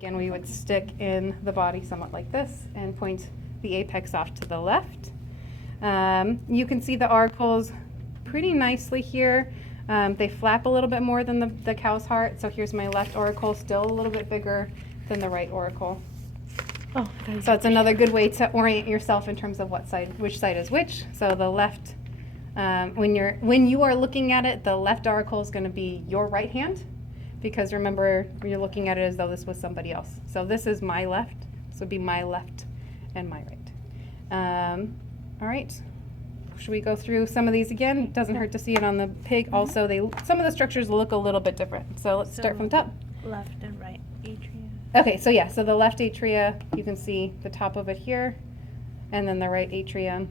Again, we would stick in the body somewhat like this and point the apex off to the left. You can see the auricles pretty nicely here. They flap a little bit more than the cow's heart. So here's my left auricle, still a little bit bigger than the right auricle. Oh, so it's another good way to orient yourself in terms of which side is which. So the left, when you are looking at it, the left auricle is going to be your right hand, because remember, you're looking at it as though this was somebody else. So this is my left. This would be my left and my right. All right. Should we go through some of these again? It doesn't hurt to see it on the pig. Mm-hmm. Also, some of the structures look a little bit different. So let's start from the top. Left and right atria. Okay, so yeah, so the left atria, you can see the top of it here, and then the right atrium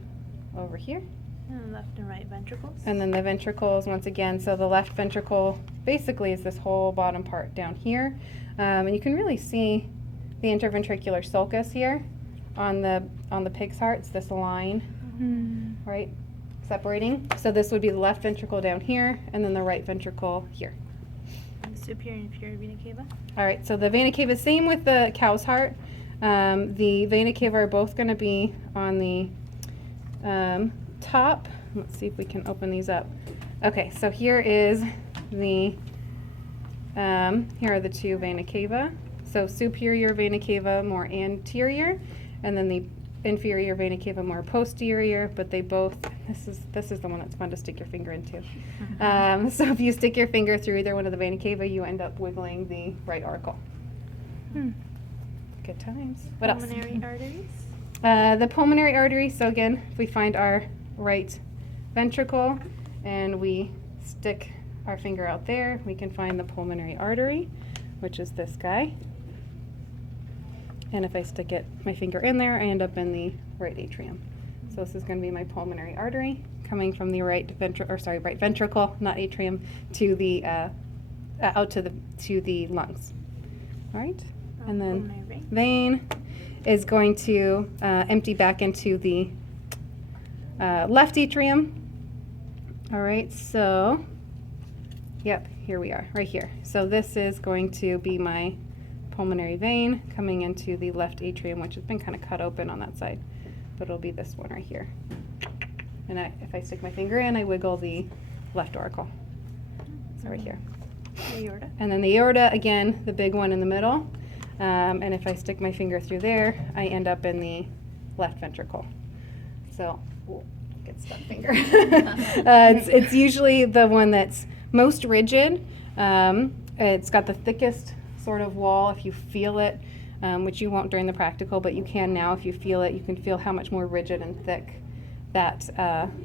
over here. And left and right ventricles. And then the ventricles, once again, so the left ventricle basically is this whole bottom part down here. And you can really see the interventricular sulcus here on the pig's heart. It's this line, right, separating. So this would be the left ventricle down here, and then the right ventricle here. And superior and inferior vena cava. All right, so the vena cava, same with the cow's heart. The vena cava are both going to be on the top. Let's see if we can open these up. Okay, so here is the here are the two vena cava. So superior vena cava more anterior, and then the inferior vena cava more posterior. But they both, this is the one that's fun to stick your finger into. So if you stick your finger through either one of the vena cava, you end up wiggling the right auricle. Good times. What else? Pulmonary arteries. The pulmonary artery. So again, if we find our right ventricle and we stick our finger out there, we can find the pulmonary artery, which is this guy. And if I stick my finger in there, I end up in the right atrium. So this is going to be my pulmonary artery coming from the right ventricle, not atrium, to the out to the lungs. All right, and then vein is going to empty back into the left atrium. All right, so yep, here we are, right here. So this is going to be my pulmonary vein coming into the left atrium, which has been kind of cut open on that side, but it'll be this one right here. And if I stick my finger in, I wiggle the left auricle. So right here. The aorta. And then the aorta, again, the big one in the middle. And if I stick my finger through there, I end up in the left ventricle. So, get stuck finger. It's usually the one that's most rigid. It's got the thickest sort of wall if you feel it, which you won't during the practical, but you can now if you feel it. You can feel how much more rigid and thick that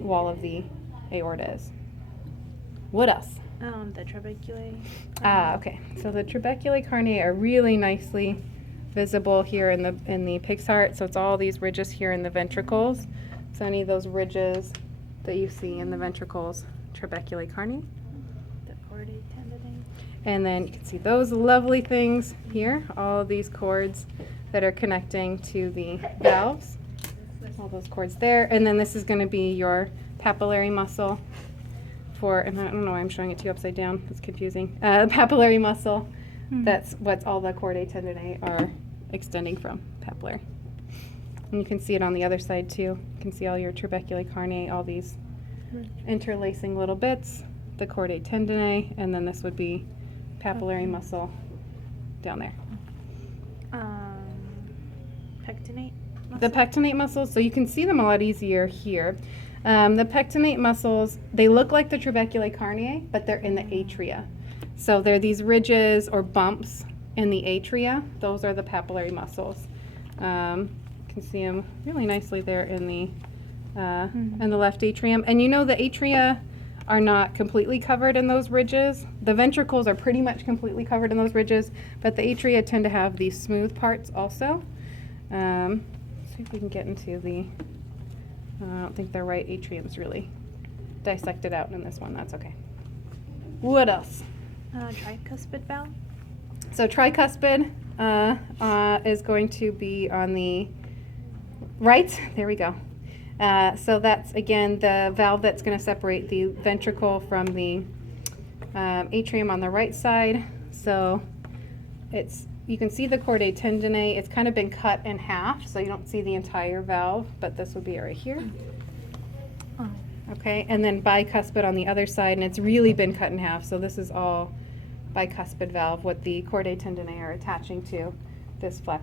wall of the aorta is. What else? The trabeculae. Okay. So the trabeculae carneae are really nicely visible here in the pig's heart. So it's all these ridges here in the ventricles. So any of those ridges that you see in the ventricles, trabeculae carneae. The chordae tendineae. And then you can see those lovely things here, all of these cords that are connecting to the valves. All those cords there. And then this is going to be your papillary muscle and I don't know why I'm showing it to you upside down. It's confusing. Papillary muscle. That's what all the chordae tendineae are extending from, papillary. And you can see it on the other side too. You can see all your trabeculae carneae, all these interlacing little bits, the chordae tendineae, and then this would be papillary muscle down there. Pectinate muscle. The pectinate muscles, so you can see them a lot easier here. The pectinate muscles, they look like the trabeculae carneae, but they're in the atria. So they're these ridges or bumps in the atria. Those are the papillary muscles. You can see them really nicely there in the left atrium. And you know the atria are not completely covered in those ridges. The ventricles are pretty much completely covered in those ridges, but the atria tend to have these smooth parts also. See if we can get into the, I don't think the right atrium's really dissected out in this one. That's okay. What else? Tricuspid valve. So tricuspid is going to be on the right. There we go. So that's, again, the valve that's going to separate the ventricle from the atrium on the right side. So it's you can see the chordate tendineae. It's kind of been cut in half, so you don't see the entire valve, but this would be right here. Oh. Okay, and then bicuspid on the other side, and it's really been cut in half, so this is all bicuspid valve, what the chordate tendineae are attaching to this flap